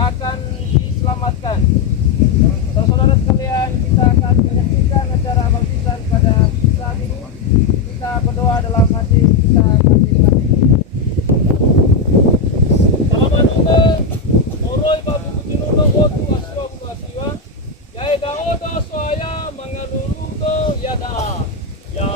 akan diselamatkan. Saudara-saudara sekalian, kita akan menyaksikan acara baptisan pada saat ini. Kita berdoa dalam hati kita masing-masing. Dalam nama Oroi Babu Kutinuno Otu Aswa Buasiwa, Yai Daodo Soaya Manganurudo Yada. Ya.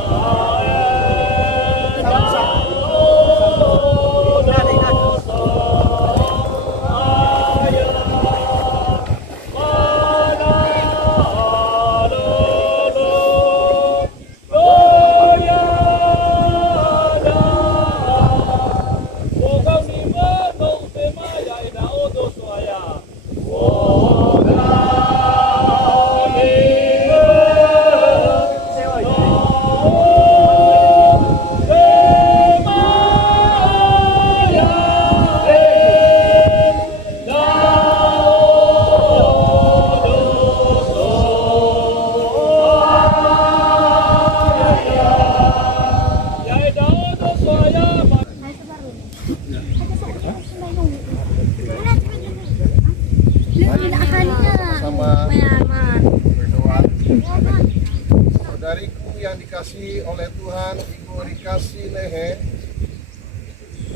Saudariku yang dikasihi oleh Tuhan, Ibu dikasih Lehe,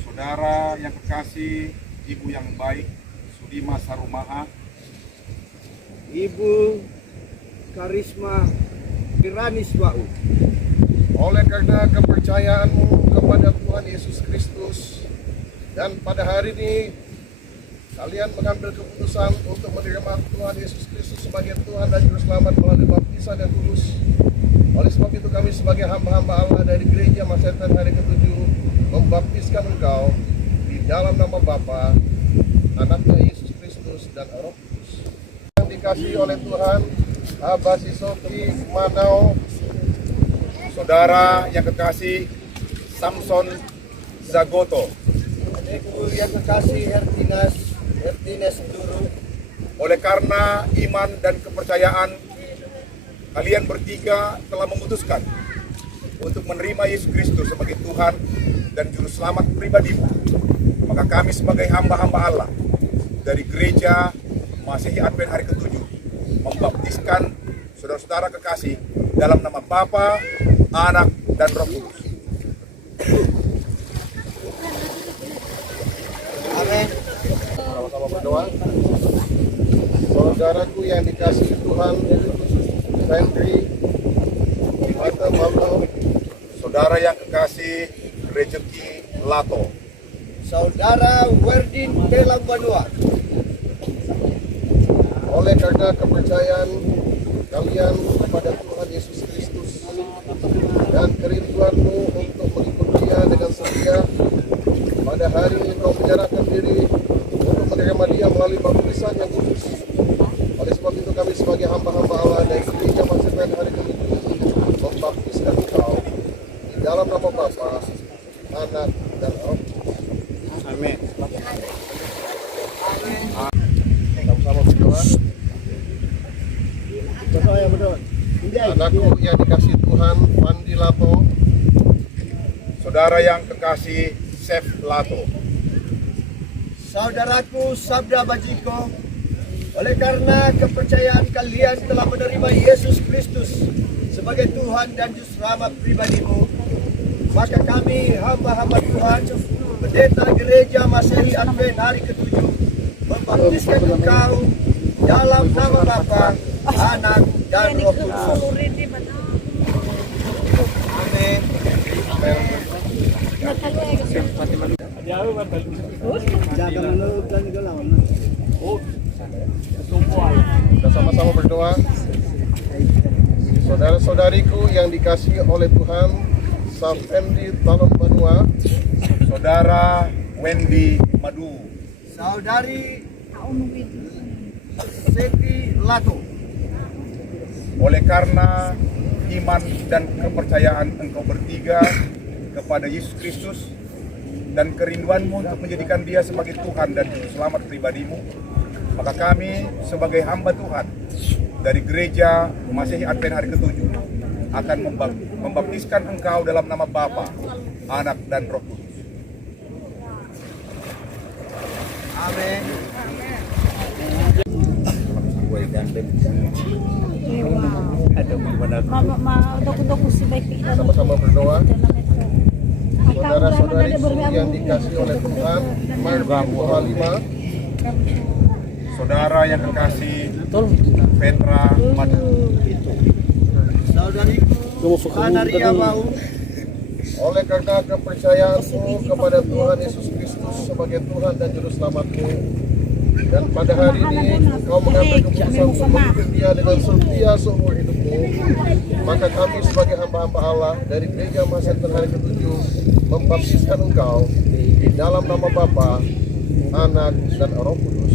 saudara yang kekasih, ibu yang baik, Sudima Sarumaha, Ibu Karisma Kiraniswau, oleh karena kepercayaanmu kepada Tuhan Yesus Kristus, dan pada hari ini kalian mengambil keputusan untuk menerima Tuhan Yesus Kristus sebagai Tuhan dan Juru Selamat melalui baptisan yang tulus. Oleh sebab itu kami sebagai hamba-hamba Allah dari Gereja Masetan hari ke-7 membaptiskan engkau di dalam nama Bapa, Anaknya Yesus Kristus dan Roh Kudus. Yang dikasihi oleh Tuhan, Abah Sisoki Manau, saudara yang kekasih, Samson Zagoto, Ibu yang kekasih Hertines Duru, oleh karena iman dan kepercayaan, kalian bertiga telah memutuskan untuk menerima Yesus Kristus sebagai Tuhan dan Juru Selamat pribadimu. Maka kami sebagai hamba-hamba Allah dari Gereja Masehi Advent hari ke-7 membaptiskan saudara-saudara kekasih dalam nama Bapa, Anak, dan Roh Kudus. Amin. sama-sama berdoa. Saudaraku yang dikasihi Tuhan, Henry Mata Malu, Saudara yang kekasih, Rezeki Lato, Saudara Werdin Telang Banua, oleh karena kepercayaan kalian kepada Tuhan Yesus Kristus dan kerinduanmu untuk mengikut Dia dengan setia, pada hari ini kau menyerahkan diri untuk menerima Dia melalui baptisan yang kudus. Oleh sebab itu kami sebagai hamba-hamba Allah dari Gereja Masetan hari ke-7 membaptiskan engkau di dalam nama Bapa, Anak, dan Roh Kudus. Amin. Sama-sama berdoa. Anakku yang dikasihi Tuhan, Pandi Lato, Saudara yang kekasih, Chef Lato, Saudaraku Sabda Bajiko, oleh karena kepercayaan kalian telah menerima Yesus Kristus sebagai Tuhan dan Juru Selamat pribadimu, maka kami hamba-hamba Tuhan, pendeta Gereja Masehi Advent hari ke-7 membaptiskan engkau dalam nama Bapa, Anak, dan Roh Kudus. Amin. Kita sama-sama berdoa. Saudara-saudariku yang dikasihi oleh Tuhan, Safendi Talon Banua, Saudara Wendy Madu, Saudari Seti Lato, oleh karena iman dan kepercayaan engkau bertiga kepada Yesus Kristus dan kerinduanmu untuk menjadikan Dia sebagai Tuhan dan Juru Selamat pribadimu, maka kami sebagai hamba Tuhan dari Gereja Masehi Advent hari ke-7 akan membaptiskan engkau dalam nama Bapa, Anak, dan Roh Kudus. Amin. Sama-sama berdoa. Saudara-saudariku yang dikasihi oleh Tuhan, Marvin Muhalima, Saudara yang kekasih Petra Madu, Saudariku Anaria Bau, oleh karena kepercayaanmu kepada Tuhan Yesus Kristus sebagai Tuhan dan Juru Selamatmu, dan pada hari ini kau mengambil keputusan untuk mengikuti Dia dengan setia seumur hidupmu, maka kami sebagai hamba-hamba Allah dari Gereja Mahasiswa hari ke-7 membaptiskan engkau di dalam nama Bapa, Anak, dan Roh Kudus.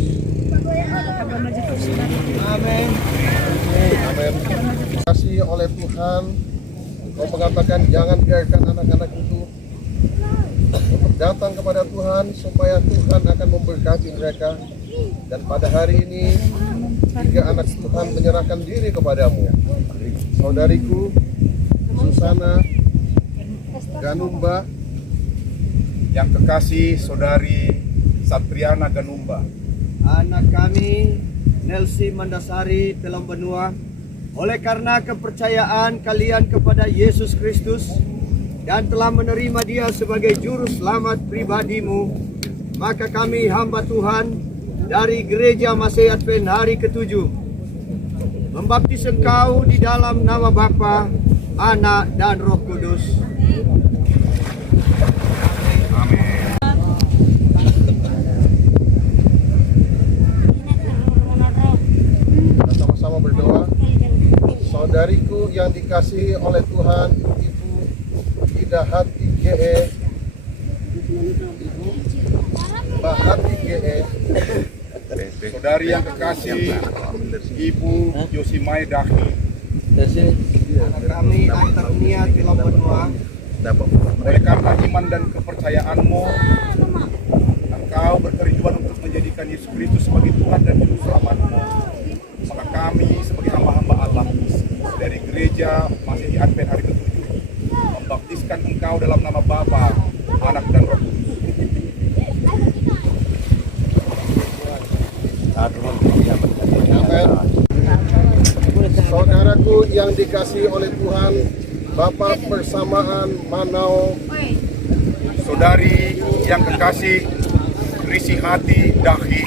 Amin. Amin. Dikasihi oleh Tuhan, kau mengatakan jangan biarkan anak-anak itu untuk datang kepada Tuhan supaya Tuhan akan memberkati mereka. Dan pada hari ini 3 anak Tuhan menyerahkan diri kepadamu. Saudariku Susana Ganumba, yang kekasih Saudari Satriana Ganumba, Anak kami Nelsi Mandasari Telam Benua, oleh karena kepercayaan kalian kepada Yesus Kristus dan telah menerima Dia sebagai juru selamat pribadimu, maka kami hamba Tuhan dari Gereja Masih Advent hari ke-7 membaptis engkau di dalam nama Bapa, Anak, dan Roh Kudus. sama-sama berdoa. Saudariku yang dikasihi oleh Tuhan, Ibu Ida Hati GE, Ibu Mbak Hati GE, Saudari yang kekasih Ibu Yosimai Dahi, Anak kami Antarnia Telam Benua, oleh karena iman dan kepercayaanmu, engkau bertujuan untuk menjadikan Yesus Kristus sebagai Tuhan dan Juru Selamatmu, maka kami sebagai hamba-hamba Allah dari Gereja Masih Advent hari ke-7 membaptiskan engkau dalam nama Bapa, Anak, dan Roh Kudus. Amin. Saudaraku yang dikasihi oleh Tuhan, Bapak Persamaan Manau, Saudari yang kekasih Risi Hati Dahi,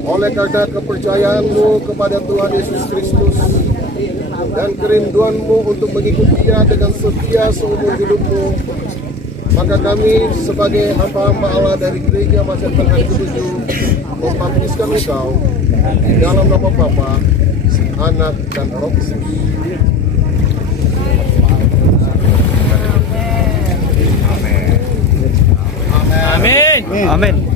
oleh karena kepercayaanmu kepada Tuhan Yesus Kristus dan kerinduanmu untuk mengikuti Dia dengan setia seumur hidupmu, maka kami sebagai hamba-hamba Allah dari Gereja Masih Advent hari ke-7 membaptiskan engkau di dalam nama Bapa, Anak, dan Roh Kudus. Amin. Amin.